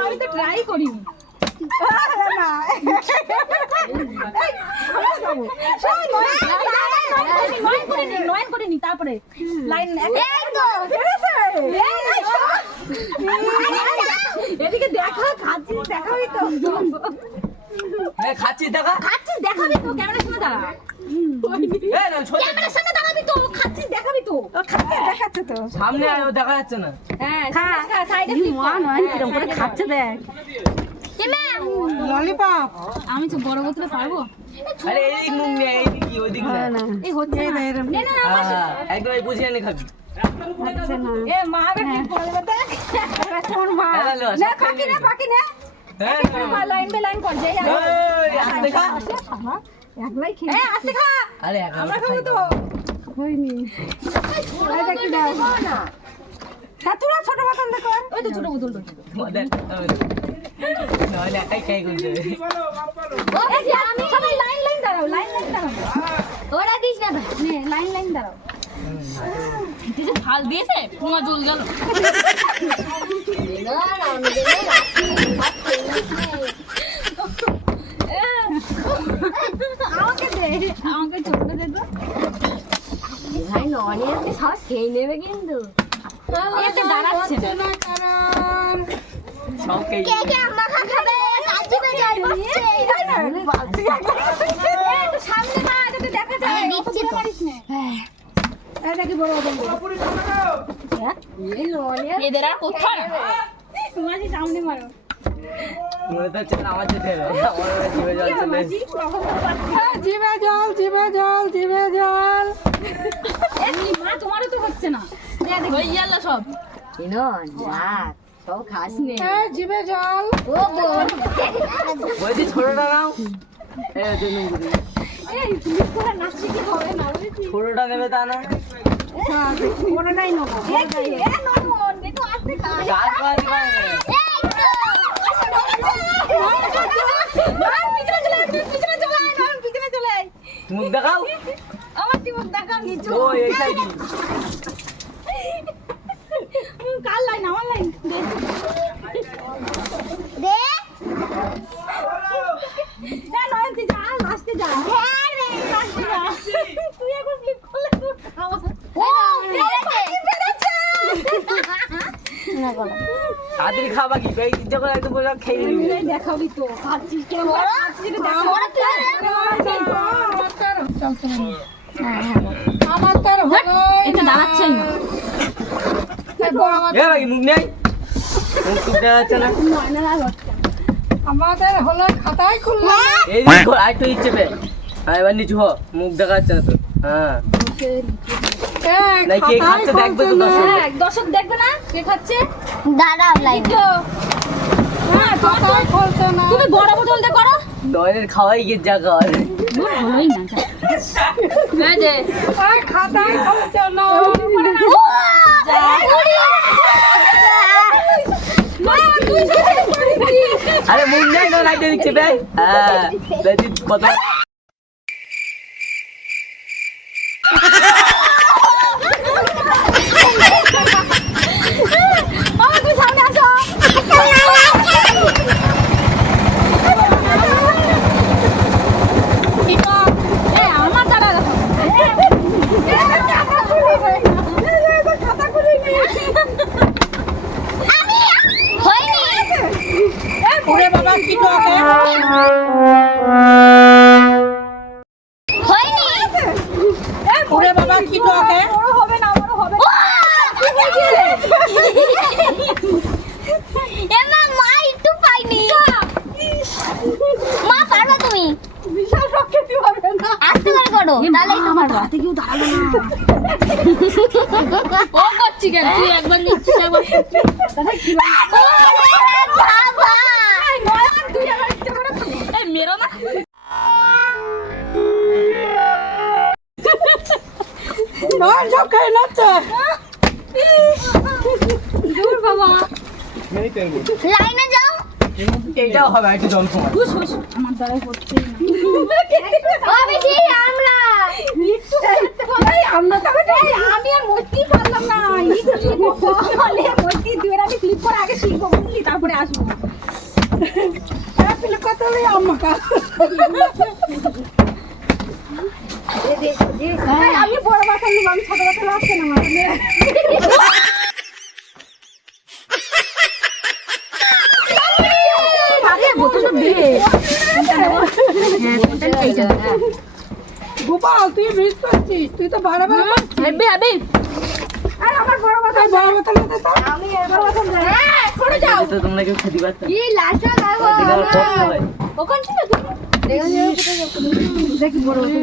আমি তো ট্রাই করিনি। তারপরে লাইন এদিকে দেখা খাচ্ছিস দেখাবি তো খাচ্ছিস দেখা খাচ্ছিস দেখাবি তো ক্যামেরার সামনে দাঁড়া ক্যামেরার সামনে দাঁড়াবি তো খাচ্ছিস দেখাবি তো খাচ্ছিস দেখাচ্ছে তো সামনে আয়ো দেখা যাচ্ছে না হ্যাঁ সাইডে কিরকম করে খাচ্ছে দেখ ললিপপ আমি তো বড় বোতলে পারবো আরে এই মুখ নিয়ে এইদিকে কি ওইদিকে না এই হচ্ছে না একদম এই বুঝিয়ে নে খাবি আচ্ছা না এ মা কি বলবে দেখ তোর মা না ফাকি না হ্যাঁ লাইন বে লাইন কর যাই আস্তে খা একলাই খেয়ে এই আস্তে খা আরে আমরা খাবো তো হয়নি এই দেখি দাও না তোরা ছোট বোতল দেখো ওই তো ছোট বোতল তো মদন নইলে একাই খাই গুলছে এই আমি সবাই লাইন দাঁড়াও ওরা দিস না নে লাইন দাঁড়াও দিছে ফাল দিয়েছে পুরো জল গেল আমাকে ছোট দে তো ভাই ননি আছে সব খেয়ে নেবে কিন্তু এতে দাঁড়াচ্ছে না কারণ সব খাই কে আম্মা খাবে কাজে বে যাই বসছে তো সামনে না যদি দেখা যায় দিচ্ছি তো এই দেখি বড় বোতল এই ননি এদের আর কোথাও না তোমার সামনে মারো মনে তো চল আমার যেতে হবে আমার জিভে জল চলে জিভে জল এই মা তোমারও তো হচ্ছে না ওই গেল সব কিনো না সব খাস নে এই জিভে জল ও বোন বলছি ছোটটা নাও এই যে নুঙ্গুরি এই তুমি পুরো নাচি কি হবে না বুঝেছি ছোটটা নেবে তা না মনে নাই নেবো এ নন একটু আস্তে খা গাছ গাছ মুখ দেখাও আমার মুখ দেখা নিচু ও এই সাইড কার লাইন আমার লাইন দে নয়ন তুই যা লাস্টে যা লাস্টে যা তুই এখন ফ্লিপ করলে তো তাড়াতাড়ি খাবা কি এই যখন একদম বলে খেয়ে নিবি দেখাবি তো খাচ্ছিস কেমন খাচ্ছিস আমার তার হলো এটা দাঁড়াচ্ছেই না এ ভাই মুখ নেই মুখ দেখা যাচ্ছে না আমাদের হলো খাতায় খুললাম এই দেখো আর তো ইচ্ছে পে এবার নিচু হ মুখ দেখা যাচ্ছে না তো হ্যাঁ নাই কে খাচ্ছে দেখবে তো দর্শক দেখবে না কে খাচ্ছে দাঁড়াও লাইন তো হ্যাঁ খাতায় খুলছে না তুমি বড় বোতল দিয়ে করো দয়ের খাওয়াই গিয়ে জায়গা ভালোই না এই যে এই খাতায় খুলছে না আরে মুখ নেই না লাইটে দিচ্ছে ভাই হ্যাঁ দেখি কত ওরে বাবা কি টকে ওরে বাবা কি টকে বড় হবে না বড় হবে এমা মা একটু পাইনি মা পারবে তুমি বিশাল রকেট হবে না আস্তে করে করো তাহলেই তো পারবা হাতে কেউ দাঁড়ালো না ও করছি কেন তুই একবার নিচ্ছিস একবার বাবা তুই আবার ইচ্ছে করে এই মেরো না নয় সব খাই নাচ্ছে দূর বাবা লাইনে যাও এইটাও হবে একটু জল কমা আমার দ্বারাই হচ্ছে না ও বেশি আমরা মাথা আমি বড় মাথা নিব, আমি ছোট মাথা লাগছে না মাথা নিয়ে। গোপাল তুই মিস করছিস, তুই তো বারে বারে আর আমার বড় মাথা লাগছে তো। আমি বড় মাথা সরে যাও। তো তোমরা কেউ খেতে পারছো কি লাস্টটা গাবো ওখান ছিল দেখি বড় মাথা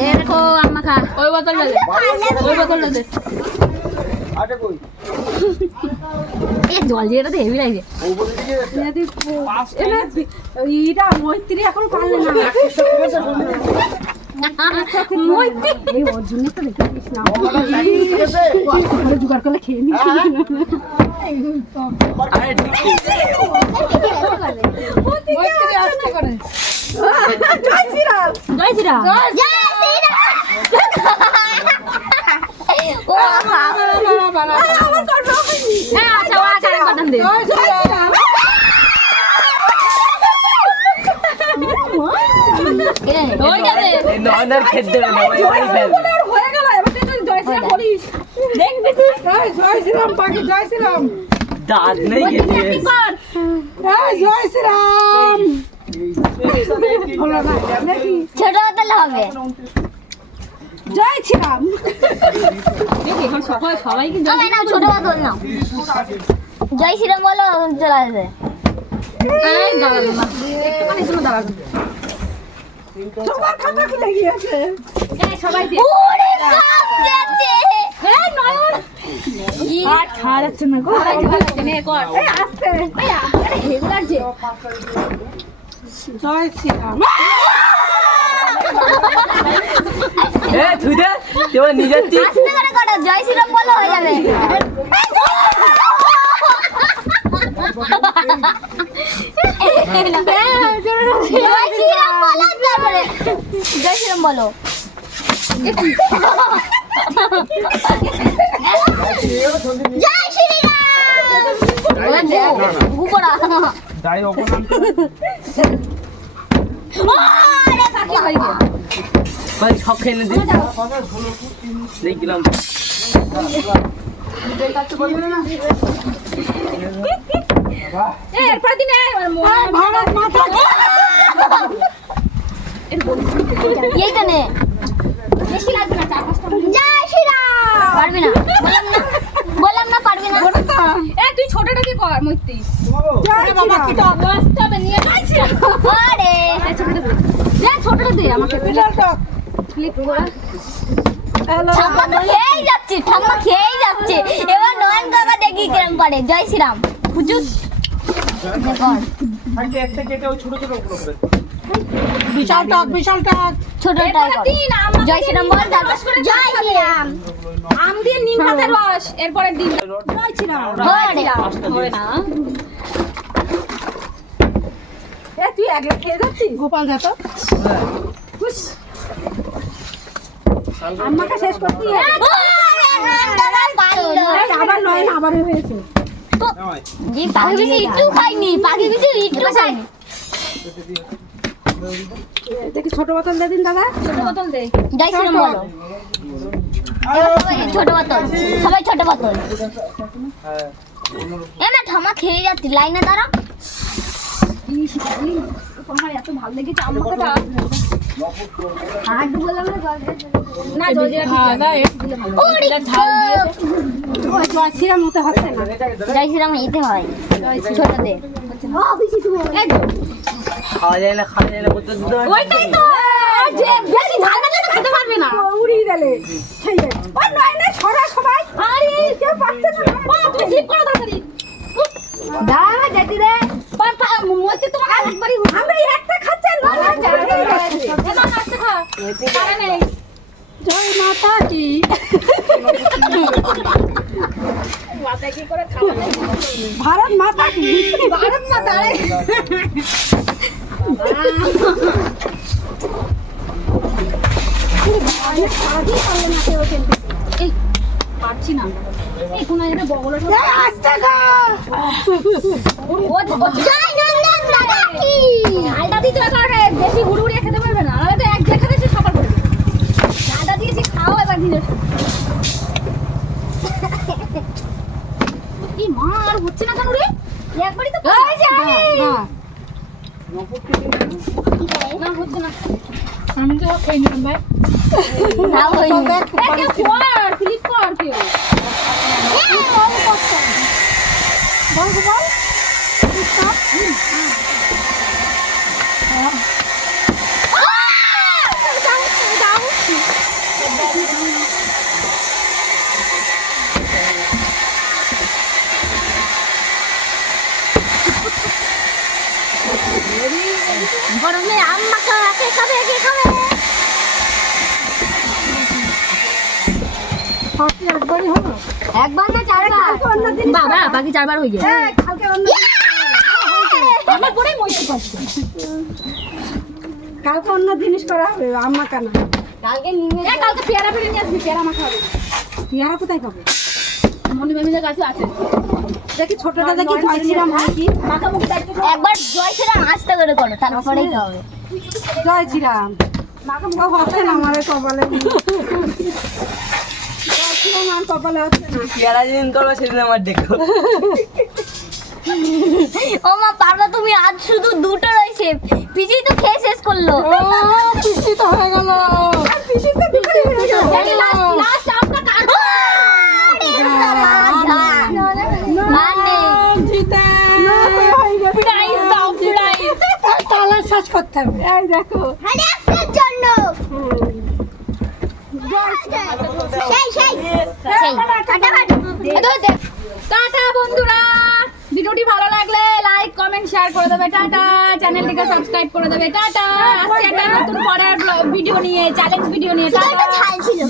দেখো আম্মা খা ওই বোতলটা দে ওই বোতলটা দে এ জল দিয়ে এটা হেভি লাগছে এটা মৈত্রী এখন পারলে না। মইতে এই অর্জুনের তো দেখিস না, জোগাড় করলে খেয়ে নিস। আরে ঠিক মৈত্রী আসতে করে জয় শ্রীরাম। জয় শ্রীরাম ও হ্যাঁ আচ্ছা ওরা কারে কাটান দে জয় শ্রীরাম। ওইটা দে এই নয়নার খেতে দেবে না ওই ওই ফেলবে হয়ে গেল, এবার তুই জয় শ্রীরাম বলিস। দেখবি তুই জয় শ্রীরাম পাখি, জয় শ্রীরাম। দাঁত নেই খেতে জয় শ্রীরাম। হলো না, দেখি ছোট বোতলে হবে। জয় শ্রীরাম। দেখি এখন সবাই কিন্তু তবে না ছোট বোতল নাও। জয় শ্রীরাম বলো চলে আসবে। এই দাঁড়াবে না একটুখানি শুনে দাঁড়াবে তোমার খাতা খুলে গিয়েছে। এই সবাই দে ওরে কাঁপছে। এই নয়ন আর খাওয়া যাচ্ছে না গো। নে কর এই আস্তে। এই আরে হেভি লাগছে জয় শ্রীরাম। এ তুই দে তুই নিজের চিপ আস্তে করে করো, জয় শ্রীরাম বলো হয়ে যাবে। জয় শ্রীরাম বলো তারপরে জয় শ্রীরাম বলো। জয় শ্রীরাম গুপড়া যাই হোক ওরে কাকি হয়ে গেল। ভাই সব খেয়ে নে দেখলাম এই এরপর দিন ভারত মাতা এইটা নে বেশি লাগবে না 4-5টা জয় শ্রীরাম। পারবি না বললাম না পারবি না। এই তুই ছোটটা কি কর মইতি জয় শ্রীরাম। তবে নিয়ে যাচ্ছি ওরে ছোটটা দে আমাকে বিড়াল টক। ক্লিক করা হ্যালো। ঠাম্মা তো খেয়েই যাচ্ছে, ঠাম্মা খেয়েই যাচ্ছে। এবার নয়ন কাকা দেখি কিরম পারে। জয় শ্রীরাম হুজুর কর। বিশাল টক, বিশাল টক। ছোটটাই কর। জয় শ্রীরাম বল তারপর জয় শ্রীরাম। আম দিয়ে নিম পাতার রস এরপরে দিন জয় শ্রীরাম। ওরে হবে না এ তুই একলা খেয়ে যাচ্ছিস? গোপাল যা তো। আম্মাকে শেষ করতে হবে। এই আবার নয়, আবার হয়েছে। জি পাখি বেশি একটু খাইনি, পাখি বেশি একটু খাইনি। দেখি ছোট বোতল দিয়ে দিন দাদা। ছোট বোতল দে জয় শ্রীরাম বলো। এবার সবাই ছোট বোতল, সবাই ছোট বোতল। এ না ঠাম্মা খেয়ে যাচ্ছে, লাইনে দাঁড়া। তোমার এত ভালো লেগেছে আমাকে দাও আর বললাম না না জলদি ওরে ওই জয় শ্রীরাম হতে হচ্ছে না। জয় শ্রীরাম এতে হয় ছোটদের। খাওয়া যায় না বলতে দিতে হয় ওইটাই তো যে বেশি ঝাল না তো খেতে পারবে না উড়িয়ে দিলে খেয়ে ওই নয় না সরা সবাই। আরে কেউ পাচ্ছে না। তুমি ঠিক করো তাড়াতাড়ি দাঁড়া যেতে দে। মধ্যে তোমার একবারই আমরা এই একটা খাচ্ছি আর নয় খাচ্ছি। না নাস্তা খা পারে নেই জয় মাতা কি। মাথায় কি করে খাওয়া যায় ভারত মাতা কি। ভারত মাতা রে সারাদিন পারলে না কেউ খেলতে। এই পারছি না এই কোন একটা বগলে এই আস্তে গা জয় নন্দন দাদা কি আলটা দিতে পারে বেশি হুড়ুড়িয়ে খেতে পারবে না নাহলে তো এক দেখাতে সে সকাল করে দেবে আলটা দিয়েছি খাও এবার দিলে কি মা আর হচ্ছে না কেন রে একবারই তো এই যে না হচ্ছে না আমি তো খাই নিলাম ভাই না হই কেউ কর ক্লিক কর কেউ বল বল গরমে আম মাখা কে খাবে ফাঁকি একবারই হলো একবার না চারবার বাবা বাকি চারবার হয়ে গেছে কালকে অন্য আমার পরেই মইতে পারছে কালকে অন্য জিনিস করা হবে আম্মা কানা কালকে নিয়ে কালকে পেয়ারা ফেলে নিয়ে আসবি পেয়ারা মাখা হবে পেয়ারা কোথায় পাবে মনি মেমিদের কাছে আছে দেখি ছোটটা দেখি জয়শ্রীরাম হয় কি মাখা মুখ দায়িত্ব একবার জয় শ্রীরাম আস্তে করে করো তারপরেই হবে জয়শ্রীরাম মাকে মুখ হচ্ছে না আমার কপালে জয়শ্রীরাম আর কপালে হচ্ছে না পেয়ারা যেদিন করবো সেদিন আমার দেখো। ও মা পারবা তুমি আজ শুধু দুটো রয়েছে পিজি তো খেয়ে শেষ করলো ও পিসি তো হয়ে গেল পিসি তো দুটোই হয়ে গেল লাস্ট আপনা কাট মানে জিতে প্রাইজ দাও প্রাইজ তালা সাজ করতে হবে এই দেখো একটার জন্য টাটা বন্ধুরা ভিডিওটি ভালো লাগলে লাইক কমেন্ট শেয়ার করে দেবে টাটা চ্যানেলটিকে সাবস্ক্রাইব করে দেবে টাটা আসছে একটা নতুন পরের ভিডিও নিয়ে চ্যালেঞ্জ ভিডিও নিয়ে টাটা ছাল ছিল